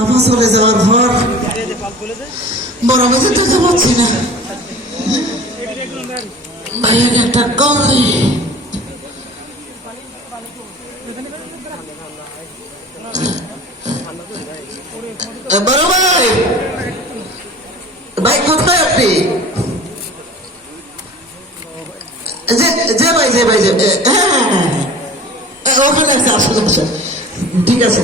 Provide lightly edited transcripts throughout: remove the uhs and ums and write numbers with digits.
আমার চলে যাওয়ার পর বড় মেয়েদের টাকা পাচ্ছি না, ভাইয়ের একটা কল নেই। বড় ভাই, ভাই কোথায় আপনি? যে ভাই হ্যাঁ ওখানে আছে, আসলে আসেন, ঠিক আছে।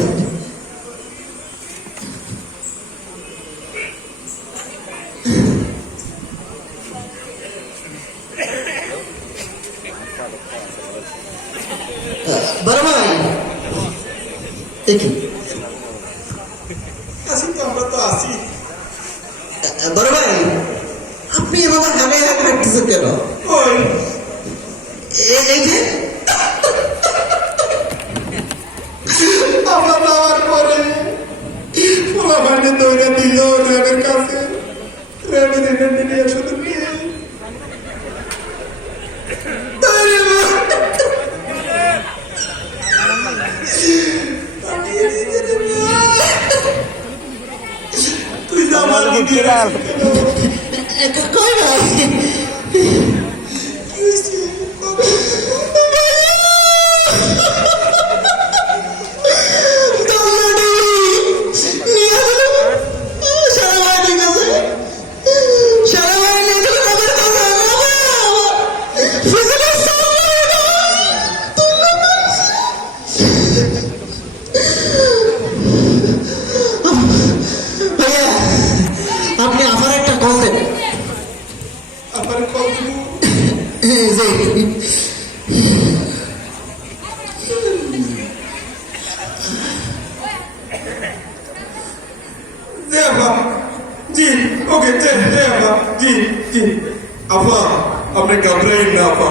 বড় ভাই দেখি আমরা তো আছি। বড় ভাই, আপনি এভাবে হামে হাঁটতেছেন কেন? এই যে আমরা যাওয়ার পরে ওরা ভাইকে দৌড়ে দিল র্যাবের কাছে, র্যাবের এখানে নিয়ে শুধু নিয়ে তুই আমার কই ভাই? আপনি আমার একটা কল দেন। আমার কল জি ওকে জি জি আপা, আপনি ঘাবড়াইন না আপা,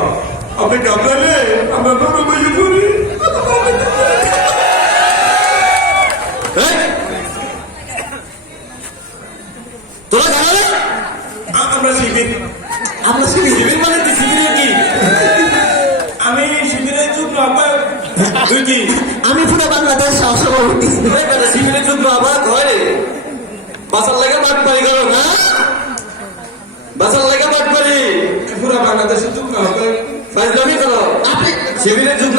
আপনি ঘাবড়ালে আমরা নরম হয়ে পড়ি। তোরা জানালে আমরা শিবির, আমরা শিবির মানে কি? শিবিরে কি আমি শিবিরের যুদ্ধ আবার কি আমি পুরো বাংলাদেশ সহসভাপতি। শিবিরের যুদ্ধ আবার হয় বাসার লেগে বাট পারি করো না, বাসার লেগে বাট পারি পুরো বাংলাদেশের যুদ্ধ হবে ফাইজলামি করো। আপনি শিবিরের যুদ্ধ